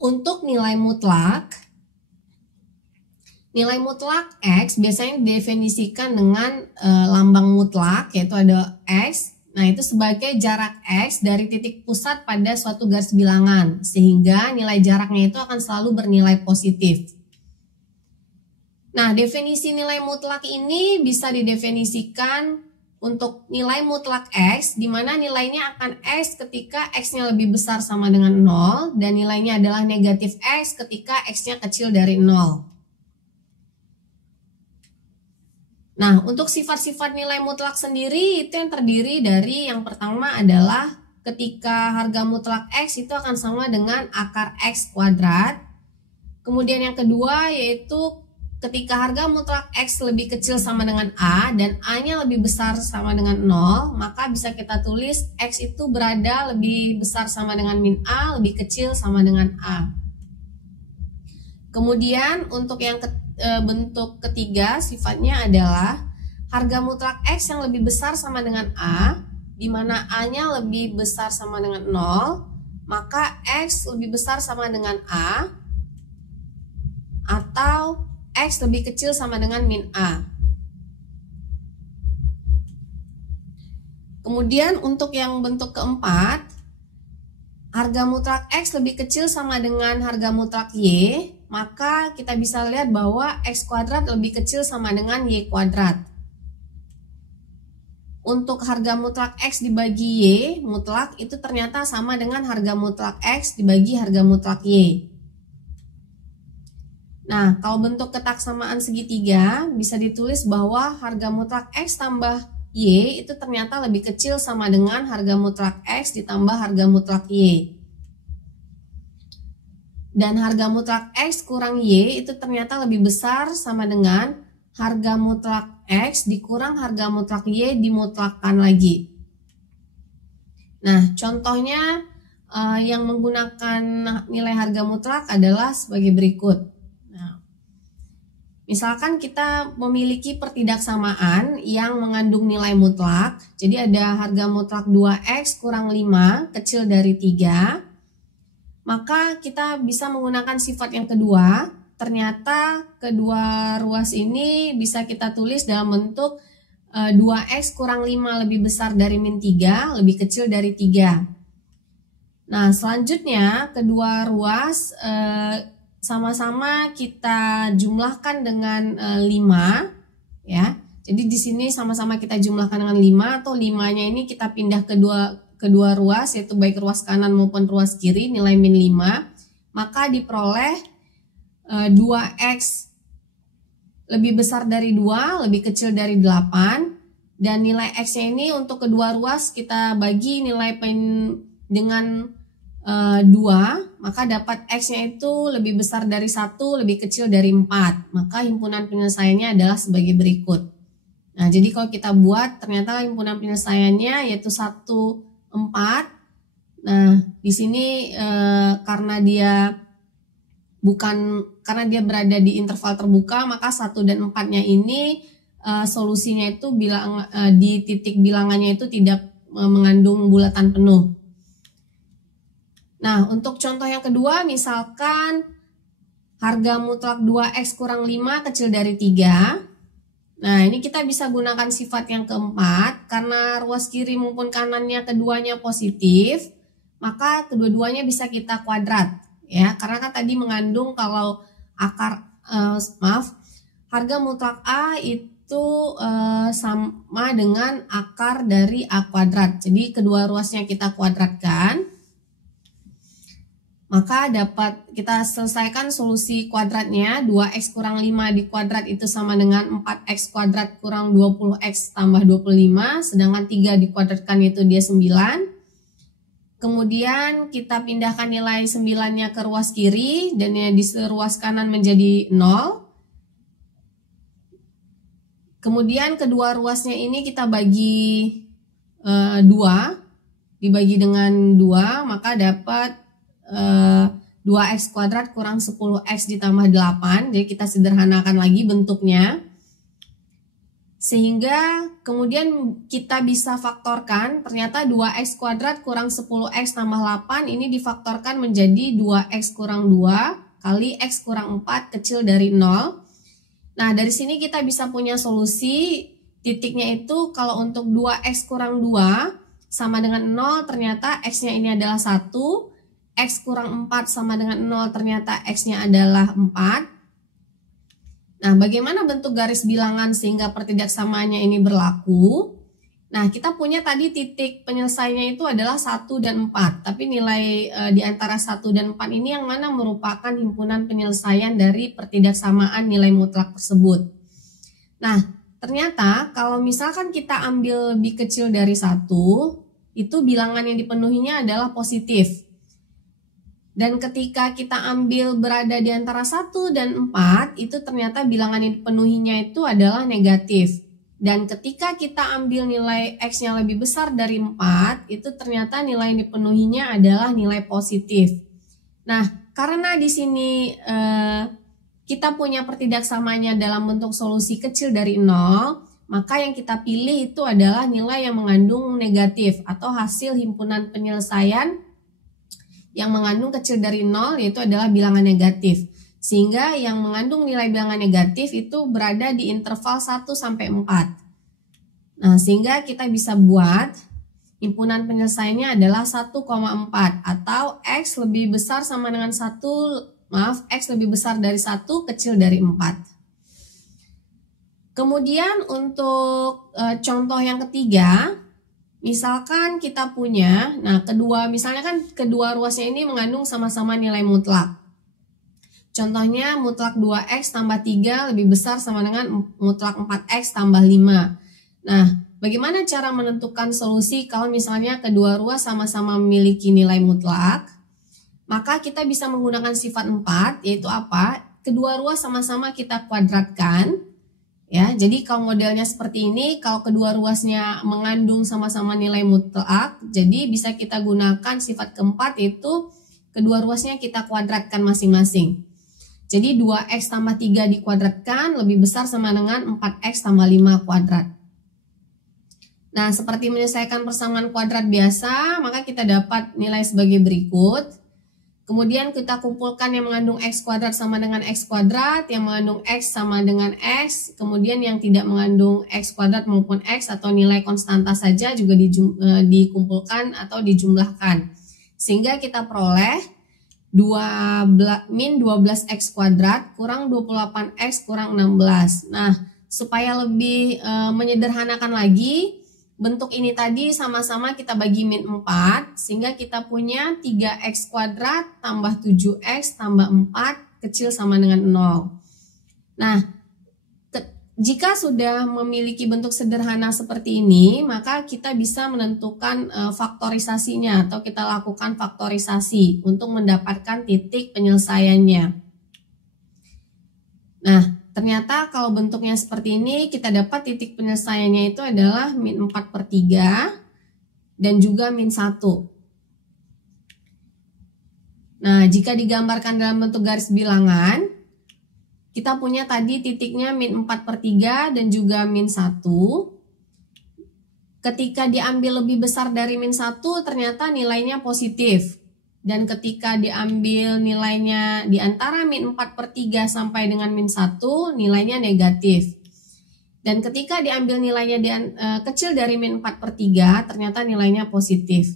Untuk nilai mutlak X biasanya didefinisikan dengan lambang mutlak, yaitu ada X. Nah, itu sebagai jarak X dari titik pusat pada suatu garis bilangan, sehingga nilai jaraknya itu akan selalu bernilai positif. Nah, definisi nilai mutlak ini bisa didefinisikan untuk nilai mutlak X, di mana nilainya akan X ketika X-nya lebih besar sama dengan 0, dan nilainya adalah negatif X ketika X-nya kecil dari 0. Nah, untuk sifat-sifat nilai mutlak sendiri itu yang terdiri dari yang pertama adalah ketika harga mutlak X itu akan sama dengan akar X kuadrat. Kemudian yang kedua yaitu ketika harga mutlak X lebih kecil sama dengan A dan A-nya lebih besar sama dengan 0, maka bisa kita tulis X itu berada lebih besar sama dengan min A, lebih kecil sama dengan A. Kemudian untuk yang bentuk ketiga sifatnya adalah harga mutlak X yang lebih besar sama dengan A, di mana A-nya lebih besar sama dengan 0, maka X lebih besar sama dengan A, atau X lebih kecil sama dengan min A. Kemudian untuk yang bentuk keempat, harga mutlak X lebih kecil sama dengan harga mutlak Y, maka kita bisa lihat bahwa X kuadrat lebih kecil sama dengan Y kuadrat. Untuk harga mutlak X dibagi Y mutlak itu ternyata sama dengan harga mutlak X dibagi harga mutlak Y. Nah, kalau bentuk ketaksamaan segitiga bisa ditulis bahwa harga mutlak X tambah Y itu ternyata lebih kecil sama dengan harga mutlak X ditambah harga mutlak Y. Dan harga mutlak X kurang Y itu ternyata lebih besar sama dengan harga mutlak X dikurang harga mutlak Y dimutlakkan lagi. Nah, contohnya yang menggunakan nilai harga mutlak adalah sebagai berikut. Nah, misalkan kita memiliki pertidaksamaan yang mengandung nilai mutlak. Jadi ada harga mutlak 2X kurang 5 kecil dari 3. Maka kita bisa menggunakan sifat yang kedua. Ternyata kedua ruas ini bisa kita tulis dalam bentuk 2X kurang 5 lebih besar dari min 3, lebih kecil dari 3. Nah, selanjutnya kedua ruas sama-sama kita jumlahkan dengan 5, ya. Jadi di sini sama-sama kita jumlahkan dengan 5, atau 5-nya ini kita pindah kedua ruas, yaitu baik ruas kanan maupun ruas kiri, nilai min 5, maka diperoleh 2X lebih besar dari 2, lebih kecil dari 8, dan nilai X-nya ini untuk kedua ruas kita bagi nilai dengan 2, maka dapat X-nya itu lebih besar dari 1, lebih kecil dari 4, maka himpunan penyelesaiannya adalah sebagai berikut. Nah, jadi kalau kita buat ternyata himpunan penyelesaiannya yaitu 1, 4. Nah, di sini karena dia berada di interval terbuka, maka 1 dan 4-nya ini solusinya itu di titik bilangannya itu tidak mengandung bulatan penuh. Nah, untuk contoh yang kedua, misalkan harga mutlak 2X kurang 5 kecil dari 3. Nah, ini kita bisa gunakan sifat yang keempat, karena ruas kiri maupun kanannya keduanya positif, maka kedua-duanya bisa kita kuadrat, ya. Karena kan tadi mengandung kalau harga mutlak A itu sama dengan akar dari A kuadrat. Jadi kedua ruasnya kita kuadratkan, maka dapat kita selesaikan solusi kuadratnya. 2X kurang 5 dikuadrat itu sama dengan 4X kuadrat kurang 20X tambah 25, sedangkan 3 dikuadratkan itu dia 9. Kemudian kita pindahkan nilai 9-nya ke ruas kiri, dan di ruas kanan menjadi 0. Kemudian kedua ruasnya ini kita bagi 2, dibagi dengan 2, maka dapat 2X kuadrat kurang 10X ditambah 8. Jadi kita sederhanakan lagi bentuknya. Sehingga kemudian kita bisa faktorkan, ternyata 2x kuadrat kurang 10x tambah 8 ini difaktorkan menjadi 2x kurang 2 kali x kurang 4 kecil dari 0. Nah, dari sini kita bisa punya solusi, titiknya itu kalau untuk 2x kurang 2 sama dengan 0, ternyata x-nya ini adalah 1, x kurang 4 sama dengan 0, ternyata x-nya adalah 4. Nah, bagaimana bentuk garis bilangan sehingga pertidaksamaannya ini berlaku? Nah, kita punya tadi titik penyelesaiannya itu adalah 1 dan 4. Tapi nilai di antara 1 dan 4 ini yang mana merupakan himpunan penyelesaian dari pertidaksamaan nilai mutlak tersebut. Nah, ternyata kalau misalkan kita ambil lebih kecil dari 1, itu bilangan yang dipenuhinya adalah positif. Dan ketika kita ambil berada di antara 1 dan 4, itu ternyata bilangan yang dipenuhinya itu adalah negatif. Dan ketika kita ambil nilai X-nya lebih besar dari 4, itu ternyata nilai yang dipenuhinya adalah nilai positif. Nah, karena di sini kita punya pertidaksamanya dalam bentuk solusi kecil dari 0, maka yang kita pilih itu adalah nilai yang mengandung negatif atau hasil himpunan penyelesaian yang mengandung kecil dari 0, yaitu adalah bilangan negatif. Sehingga yang mengandung nilai bilangan negatif itu berada di interval 1 sampai 4. Nah, sehingga kita bisa buat himpunan penyelesaiannya adalah 1,4 atau X lebih besar sama dengan 1, X lebih besar dari 1 kecil dari 4. Kemudian untuk contoh yang ketiga, misalkan kita punya, misalnya kan kedua ruasnya ini mengandung sama-sama nilai mutlak. Contohnya mutlak 2x tambah 3 lebih besar sama dengan mutlak 4x tambah 5. Nah, bagaimana cara menentukan solusi kalau misalnya kedua ruas sama-sama memiliki nilai mutlak? Maka kita bisa menggunakan sifat 4, yaitu apa? Kedua ruas sama-sama kita kuadratkan. Ya, jadi kalau modelnya seperti ini, kalau kedua ruasnya mengandung sama-sama nilai mutlak, jadi bisa kita gunakan sifat keempat, yaitu kedua ruasnya kita kuadratkan masing-masing. Jadi 2x tambah 3 dikuadratkan lebih besar sama dengan 4x tambah 5 kuadrat. Nah, seperti menyelesaikan persamaan kuadrat biasa, maka kita dapat nilai sebagai berikut. Kemudian kita kumpulkan yang mengandung x kuadrat sama dengan x kuadrat, yang mengandung x sama dengan x, kemudian yang tidak mengandung x kuadrat maupun x atau nilai konstanta saja juga dikumpulkan atau dijumlahkan. Sehingga kita peroleh min 12x kuadrat kurang 28x kurang 16. Nah, supaya lebih menyederhanakan lagi, bentuk ini tadi sama-sama kita bagi min 4, sehingga kita punya 3x kuadrat tambah 7x tambah 4 kecil sama dengan 0. Nah, jika sudah memiliki bentuk sederhana seperti ini, maka kita bisa menentukan faktorisasinya atau kita lakukan faktorisasi untuk mendapatkan titik penyelesaiannya. Nah, ternyata kalau bentuknya seperti ini, kita dapat titik penyelesaiannya itu adalah min 4/3 dan juga min 1. Nah, jika digambarkan dalam bentuk garis bilangan, kita punya tadi titiknya min 4/3 dan juga min 1. Ketika diambil lebih besar dari min 1, ternyata nilainya positif. Dan ketika diambil nilainya di antara min 4/3 sampai dengan min 1, nilainya negatif. Dan ketika diambil nilainya kecil dari min 4/3, ternyata nilainya positif.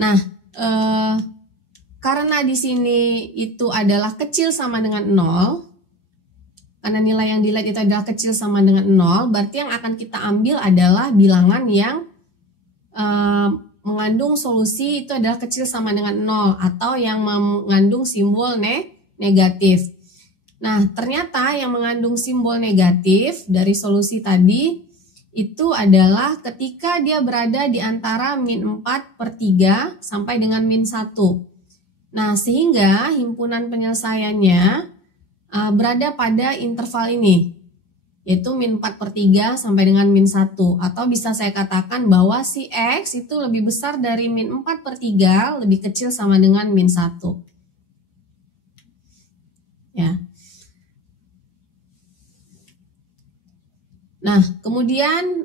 Nah, karena di sini itu adalah kecil sama dengan 0, karena nilai yang dilihat itu adalah kecil sama dengan 0, berarti yang akan kita ambil adalah bilangan yang mengandung solusi itu adalah kecil sama dengan 0 atau yang mengandung simbol negatif. Nah, ternyata yang mengandung simbol negatif dari solusi tadi itu adalah ketika dia berada di antara min 4/3 sampai dengan min 1. Nah, sehingga himpunan penyelesaiannya berada pada interval ini, yaitu min 4/3 sampai dengan min 1. Atau bisa saya katakan bahwa si X itu lebih besar dari min 4/3, lebih kecil sama dengan min 1. Ya. Nah, kemudian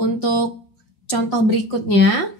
untuk contoh berikutnya,